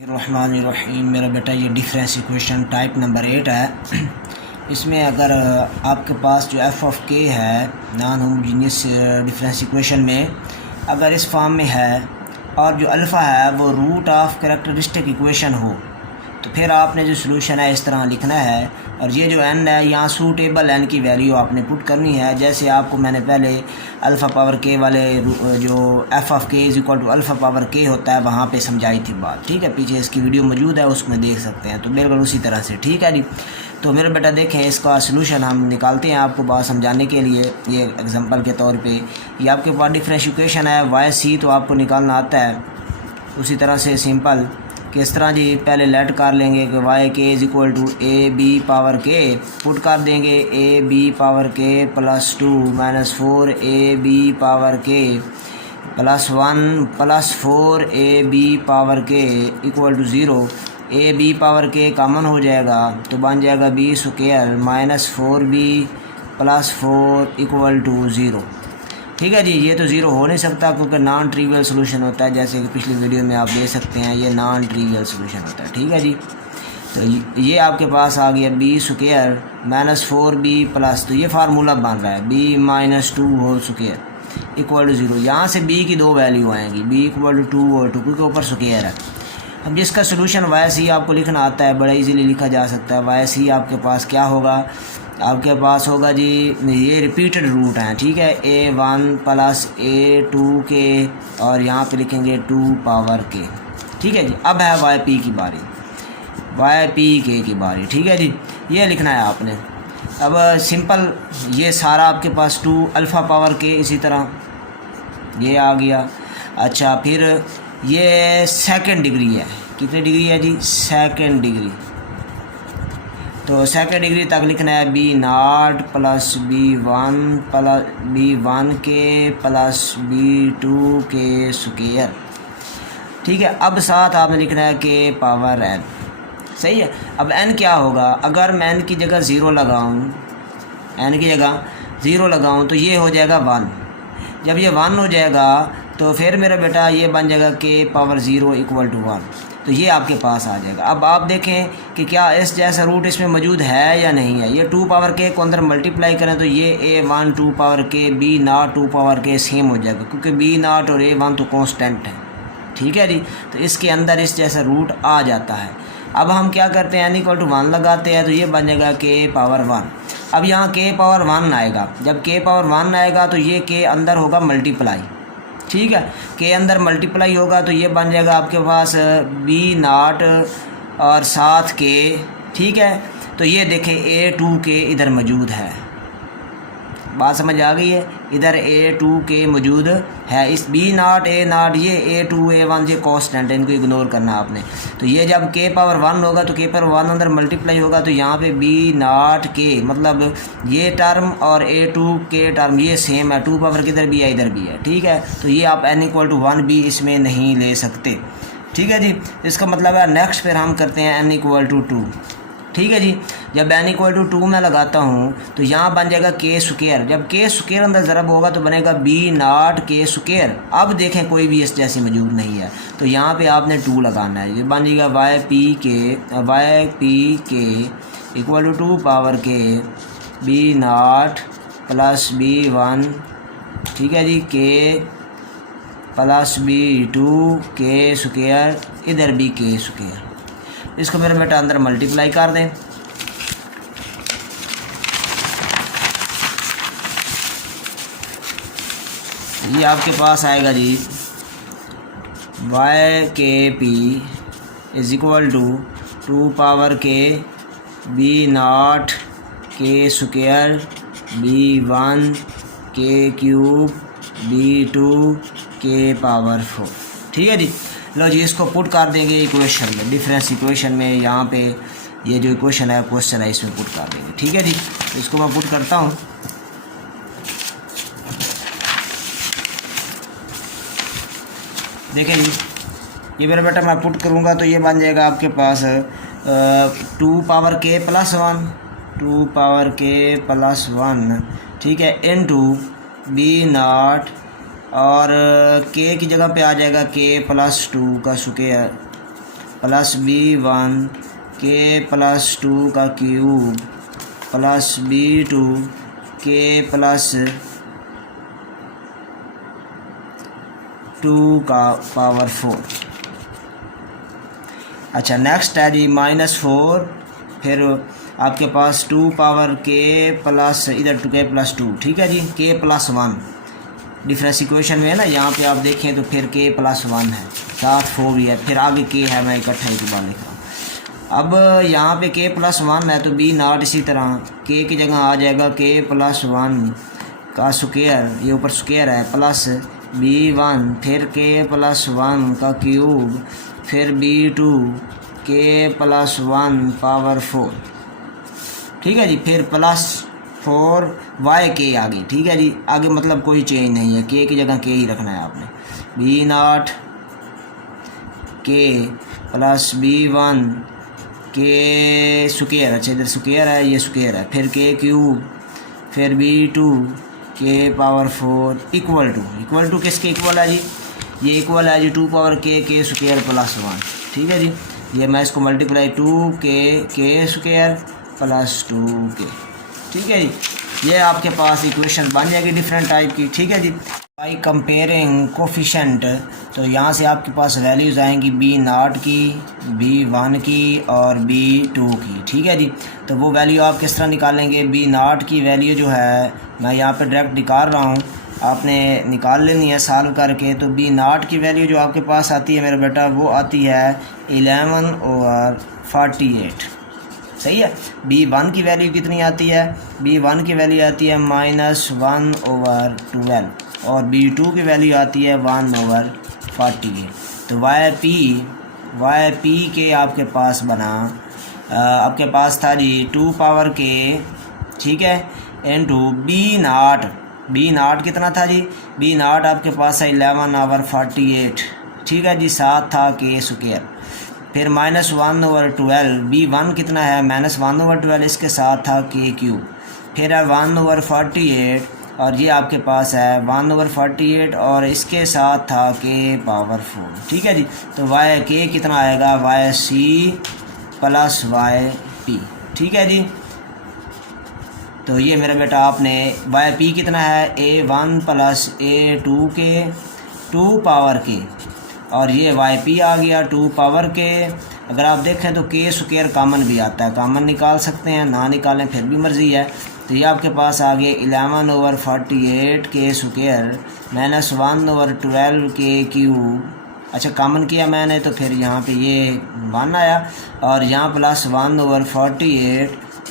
रहमानिर्रहीम। मेरा बेटा ये डिफरेंस इक्वेशन टाइप नंबर 8 है। इसमें अगर आपके पास जो एफ ऑफ के है नॉन होमोजीनियस डिफरेंस इक्वेशन में अगर इस फॉर्म में है और जो अल्फ़ा है वो रूट ऑफ कैरेक्टरिस्टिक इक्वेशन हो तो फिर आपने जो सोल्यूशन है इस तरह लिखना है। और ये जो एन है यहाँ सूटेबल एन की वैल्यू आपने पुट करनी है। जैसे आपको मैंने पहले अल्फ़ा पावर के वाले जो F of K is equal to alpha power K होता है वहाँ पे समझाई थी बात, ठीक है। पीछे इसकी वीडियो मौजूद है, उसमें देख सकते हैं। तो बिल्कुल उसी तरह से, ठीक है जी। तो मेरे बेटा देखें इसका सलूशन हम निकालते हैं आपको बात समझाने के लिए। ये एग्जांपल के तौर पे ये आपके पास डिफरेंस इक्वेशन है वाई सी, तो आपको निकालना आता है उसी तरह से सिंपल किस तरह जी। पहले लेट कर लेंगे कि Y K is equal to A B power K, put कर देंगे A B power K plus 2 minus 4 A B power K plus 1 plus 4 A B power K equal to 0। A B power K common हो जाएगा तो बन जाएगा B square minus 4b plus 4 equal to 0, ठीक है जी। ये तो ज़ीरो हो नहीं सकता क्योंकि नॉन ट्रिवियल सोल्यूशन होता है, जैसे कि पिछली वीडियो में आप देख सकते हैं ये नॉन ट्रिवियल सोल्यूशन होता है, ठीक है जी। तो ये आपके पास आ गया B square minus 4b plus, तो ये फार्मूला बन रहा है B minus 2 whole square equal to 0। यहाँ से बी की दो वैल्यू आएंगी, बी इक्वल टू 2 और 2 क्योंकि ऊपर स्क्वायर है। अब जिसका सोल्यूशन वाई सी आपको लिखना आता है बड़ा इजीली लिखा जा सकता है। वाई सी आपके पास क्या होगा, आपके पास होगा जी ये रिपीटेड रूट हैं, ठीक है। a1 प्लस a2 के और यहाँ पे लिखेंगे 2 पावर के, ठीक है जी। अब है वाई पी की बारी, वाई पी के की बारी, ठीक है जी। ये लिखना है आपने। अब सिंपल ये सारा आपके पास 2 अल्फ़ा पावर के इसी तरह ये आ गया। अच्छा फिर ये सेकंड डिग्री है, कितनी डिग्री है जी, सेकंड डिग्री। तो सेकंड डिग्री तक लिखना है B naught plus B one के प्लस b2 के स्क्वायर, ठीक है। अब साथ आपने लिखना है के पावर n, सही है। अब n क्या होगा, अगर मैं n की जगह 0 लगाऊं, n की जगह 0 लगाऊं तो ये हो जाएगा 1। जब ये 1 हो जाएगा तो फिर मेरा बेटा ये बन जाएगा के पावर 0 इक्वल टू 1, तो ये आपके पास आ जाएगा। अब आप देखें कि क्या इस जैसा रूट इसमें मौजूद है या नहीं है। ये 2 पावर के को अंदर मल्टीप्लाई करें तो ये a1 2 पावर के बी नॉट 2 पावर के सेम हो जाएगा क्योंकि बी नॉट और a1 तो कांस्टेंट है, ठीक है जी। तो इसके अंदर इस जैसा रूट आ जाता है। अब हम क्या करते हैं n इक्वल टू 1 लगाते हैं तो ये बन जाएगा के पावर 1। अब यहाँ के पावर 1 आएगा, जब के पावर 1 आएगा तो ये के अंदर होगा मल्टीप्लाई, ठीक है। के अंदर मल्टीप्लाई होगा तो ये बन जाएगा आपके पास बी नॉट और साथ के, ठीक है। तो ये देखें a2 के इधर मौजूद है, बात समझ आ गई है। इधर a2 के मौजूद है, इस बी नॉट a नॉट ये a2 a1 ये कांस्टेंट है, इनको इग्नोर करना आपने। तो ये जब के पावर 1 होगा तो के पावर 1 अंदर मल्टीप्लाई होगा तो यहाँ पे बी नॉट के मतलब ये टर्म और a2 के टर्म ये सेम है, 2 पावर किधर भी है इधर भी है, ठीक है। तो ये आप n इक्वल टू 1 भी इसमें नहीं ले सकते, ठीक है जी। इसका मतलब है नेक्स्ट फिर हम करते हैं n इक्वल टू 2, ठीक है जी। जब n इक्वल टू 2 मैं लगाता हूँ तो यहाँ बन जाएगा के स्क्वायर, जब के स्क्वायर अंदर ज़रब होगा तो बनेगा बी नॉट के स्क्वायर। अब देखें कोई भी इस जैसी मौजूद नहीं है तो यहाँ पे आपने 2 लगाना है, ये बन जाएगा वाई पी के इक्वल टू 2 पावर के बी नॉट प्लस b1, ठीक है जी, के प्लस b2 के स्क्वायर, इधर भी के स्क्वायर। इसको मेरे बेटा अंदर मल्टीप्लाई कर दें, ये आपके पास आएगा जी वाई के P is equal to 2 power के बी नॉट के स्क्वायर b1 के क्यूब b2 के पावर 4, ठीक है जी। लो जी इसको पुट कर देंगे इक्वेशन में, डिफरेंस इक्वेशन में। यहाँ पे ये जो इक्वेशन है क्वेश्चन है इसमें पुट कर देंगे, ठीक है जी। तो इसको मैं पुट करता हूँ, देखें जी ये मेरा बेटा मैं पुट करूँगा तो ये बन जाएगा आपके पास 2 power K plus 1 2 power K plus 1, ठीक है, इनटू बी नॉट, और के की जगह पे आ जाएगा के प्लस 2 का स्क्वायर प्लस B1 के प्लस 2 का क्यूब प्लस B2 के प्लस 2 का पावर 4। अच्छा, नेक्स्ट है जी -4, फिर आपके पास 2 पावर के प्लस इधर 2 के प्लस 2, ठीक है जी, के प्लस 1 डिफरेंस इक्वेशन में है ना, यहाँ पे आप देखें तो फिर के प्लस 1 है, साथ 4 भी है, फिर आगे के है, मैं इकट्ठा ही बार लिख रहा हूँ। अब यहाँ पे के प्लस 1 है तो बी नॉट इसी तरह के की जगह आ जाएगा के प्लस 1 का स्क्वायर, ये ऊपर स्क्वायर है, प्लस B1 फिर के प्लस 1 का क्यूब फिर B2 के प्लस 1 पावर 4, ठीक है जी, फिर प्लस 4 वाई के आगे, ठीक है जी, आगे मतलब कोई चेंज नहीं है, के की जगह के ही रखना है आपने, बी नॉट के प्लस B1 के स्क्वायर, अच्छा इधर स्क्वायर है, ये स्क्वायर है, फिर के क्यूब फिर B2 के पावर 4 इक्वल टू किसके इक्वल है जी, ये इक्वल है जी 2 पावर के स्क्वायर प्लस 1, ठीक है जी, ये मैं इसको मल्टीप्लाई 2 के स्क्वायर प्लस 2 के, ठीक है जी, ये आपके पास इक्वेशन बन जाएगी डिफरेंट टाइप की, ठीक है जी। बाई कंपेयरिंग कोफिशेंट, तो यहाँ से आपके पास वैल्यूज़ आएंगी B0 की, B1 की और B2 की, ठीक है जी। तो वो वैल्यू आप किस तरह निकालेंगे, B0 की वैल्यू जो है मैं यहाँ पे डायरेक्ट निकाल रहा हूँ, आपने निकाल लेनी है सॉल्व करके। तो B0 की वैल्यू जो आपके पास आती है मेरा बेटा, वो आती है 11/48, सही है। B1 की वैल्यू कितनी आती है, B1 की वैल्यू आती है -1/12 और B2 की वैल्यू आती है 1/48। तो YP के आपके पास बना, आपके पास था जी 2 पावर के, ठीक है, इनटू B0 कितना था जी, B0 आपके पास है 11/48, ठीक है जी, साथ था के स्क्वायर, फिर -1/12, B1 कितना है -1/12, इसके साथ था के क्यूब, फिर है 1/48 और ये आपके पास है 1/48 और इसके साथ था के पावर 4, ठीक है जी। तो के कितना आएगा, YC प्लस YP, ठीक है जी। तो ये मेरा बेटा आपने YP कितना है, A1 प्लस A2 के 2 पावर के, और ये YP आ गया 2 पावर के। अगर आप देखें तो के स्क्वायर कॉमन भी आता है, कॉमन निकाल सकते हैं, ना निकालें फिर भी मर्ज़ी है। तो ये आपके पास आ गए 11/48 के स्क्वायर -1/12 के क्यूब, अच्छा कॉमन किया मैंने तो फिर यहाँ पे ये 1 आया और यहाँ प्लस 1/48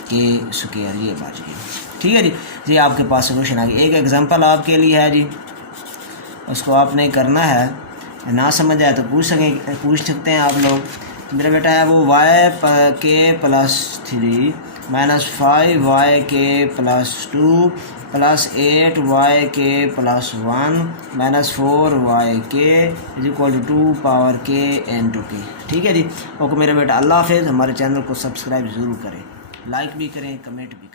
के स्क्वायर, ये बच गया, ठीक है जी। ये आपके पास सोल्यूशन आ गई। एक एग्जांपल आपके लिए है जी, उसको आपने करना है, ना समझ आए तो पूछ सकते हैं आप लोग। तो मेरा बेटा है वो YK plus 3 -5YK plus 2 plus 8YK plus 1 -4YK = 2 power के into K, ठीक है जी। ओके मेरे बेटा, अल्लाह हाफिज़। हमारे चैनल को सब्सक्राइब ज़रूर करें, लाइक भी करें, कमेंट भी करें।